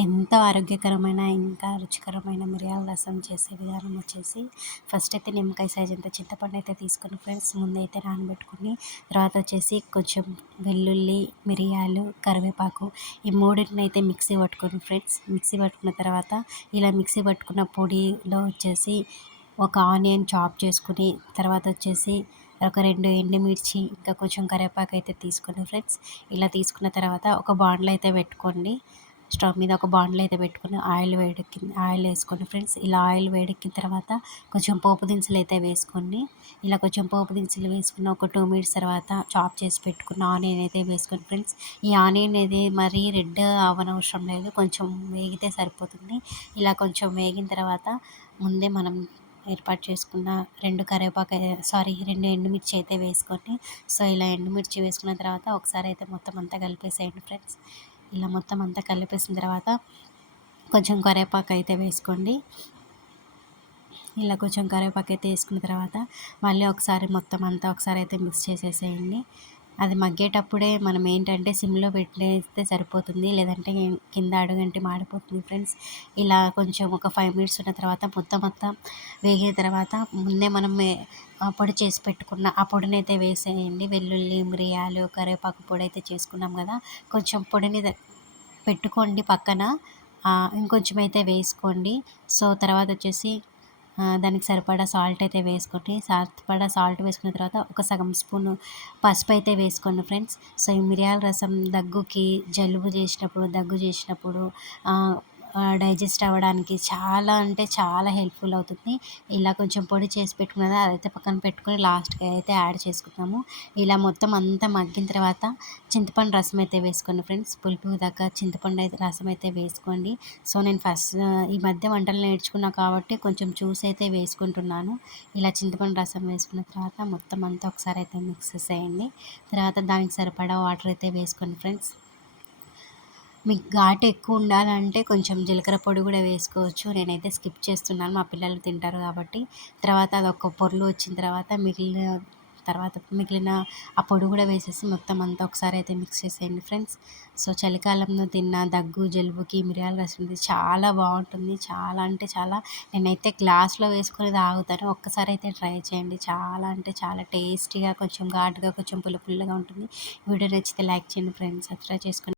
ఎంతో ఆరోగ్యకరమైన ఇంకా రుచికరమైన మిరియాల రసం చేసే విధానం వచ్చేసి ఫస్ట్ అయితే నిమ్మకాయ సైజ్ అంత చింతపండు అయితే తీసుకొని ఫ్రెండ్స్ ముందైతే నానబెట్టుకుని తర్వాత వచ్చేసి కొంచెం వెల్లుల్లి మిరియాలు కరివేపాకు ఈ మూడింటిని అయితే మిక్సీ పట్టుకొని ఫ్రెండ్స్ మిక్సీ పట్టుకున్న తర్వాత ఇలా మిక్సీ పట్టుకున్న పొడిలో వచ్చేసి ఒక ఆనియన్ చాప్ చేసుకుని తర్వాత వచ్చేసి ఒక 2 ఎండుమిర్చి ఇంకా కొంచెం కరివేపాకు అయితే తీసుకోండి ఫ్రెండ్స్. ఇలా తీసుకున్న తర్వాత ఒక బాండ్లో అయితే పెట్టుకోండి. స్టవ్ మీద ఒక బాండ్లో అయితే పెట్టుకొని ఆయిల్ వేసుకోండి ఫ్రెండ్స్. ఇలా ఆయిల్ వేడెక్కిన తర్వాత కొంచెం పోపు దినుసులు అయితే వేసుకోండి. ఇలా కొంచెం పోపు దినుసులు వేసుకున్న ఒక 2 మినిట్స్ తర్వాత చాప్ చేసి పెట్టుకున్న ఆనియన్ అయితే వేసుకోండి ఫ్రెండ్స్. ఈ ఆనియన్ అనేది మరీ రెడ్ అవ్వనవసరం లేదు, కొంచెం వేగితే సరిపోతుంది. ఇలా కొంచెం వేగిన తర్వాత ముందే మనం ఏర్పాటు చేసుకున్న 2 ఎండుమిర్చి అయితే వేసుకోండి. సో ఇలా ఎండుమిర్చి వేసుకున్న తర్వాత ఒకసారి అయితే మొత్తం అంతా కలిపేసేయండి ఫ్రెండ్స్. ఇలా మొత్తం అంతా కలిపేసిన తర్వాత కొంచెం కరివేపాకు అయితే వేసుకోండి. ఇలా కొంచెం కరివేపాకు అయితే వేసుకున్న తర్వాత మళ్ళీ ఒకసారి మొత్తం అంతా ఒకసారి అయితే మిక్స్ చేసేసేయండి. అది మగ్గేటప్పుడే మనం ఏంటంటే సిమ్లో పెట్టేస్తే సరిపోతుంది, లేదంటే కింద అడుగంటి మాడిపోతుంది ఫ్రెండ్స్. ఇలా కొంచెం ఒక 5 మినిట్స్ ఉన్న తర్వాత మొత్తం వేగిన తర్వాత ముందే మనం పొడి చేసి పెట్టుకున్న ఆ పొడిని అయితే వేసేయండి. వెల్లుల్లి మిరియాలు కరివేపాకు పొడి అయితే చేసుకున్నాం కదా, కొంచెం పొడిని పెట్టుకోండి పక్కన. ఇంకొంచెం అయితే వేసుకోండి. సో తర్వాత వచ్చేసి దానికి సరిపడా సాల్ట్ అయితే వేసుకోండి. సాల్ట్ వేసుకున్న తర్వాత ఒక సగం స్పూను పసుపు అయితే వేసుకోండి ఫ్రెండ్స్. సో ఈ మిరియాల రసం దగ్గుకి దగ్గు చేసినప్పుడు డైజెస్ట్ అవ్వడానికి చాలా అంటే చాలా హెల్ప్ఫుల్ అవుతుంది. ఇలా కొంచెం పొడి చేసి పెట్టుకున్నది అదైతే పక్కన పెట్టుకొని లాస్ట్కి అయితే యాడ్ చేసుకున్నాము. ఇలా మొత్తం అంతా మగ్గిన తర్వాత చింతపండు రసం అయితే వేసుకోండి ఫ్రెండ్స్. పులుపు దగ్గర చింతపండు అయితే రసం అయితే వేసుకోండి. సో నేను ఈ మధ్య వంటలు నేర్చుకున్నా కాబట్టి కొంచెం చూసి అయితే వేసుకుంటున్నాను. ఇలా చింతపండు రసం వేసుకున్న తర్వాత మొత్తం అంతా ఒకసారి అయితే మిక్స్ చేసేయండి. తర్వాత దానికి సరిపడా వాటర్ అయితే వేసుకోండి ఫ్రెండ్స్. మీకు ఘాటు ఎక్కువ ఉండాలంటే కొంచెం జీలకర్ర పొడి కూడా వేసుకోవచ్చు. నేనైతే స్కిప్ చేస్తున్నాను, మా పిల్లలు తింటారు కాబట్టి. తర్వాత అదొక పొర్లు వచ్చిన తర్వాత మిగిలిన ఆ పొడి కూడా వేసేసి మొత్తం అంతా ఒకసారి అయితే మిక్స్ చేసేయండి ఫ్రెండ్స్. సో చలికాలంలో తిన్న దగ్గు జలుబుకి మిరియాల రసం ఇది చాలా బాగుంటుంది. చాలా అంటే చాలా, నేనైతే గ్లాస్లో వేసుకొని తాగుతాను. ఒక్కసారి అయితే ట్రై చేయండి. చాలా అంటే చాలా టేస్టీగా కొంచెం ఘాటుగా కొంచెం పుల్లగా ఉంటుంది. వీడియో నచ్చితే లైక్ చేయండి ఫ్రెండ్స్, సబ్స్క్రైబ్ చేసుకోండి.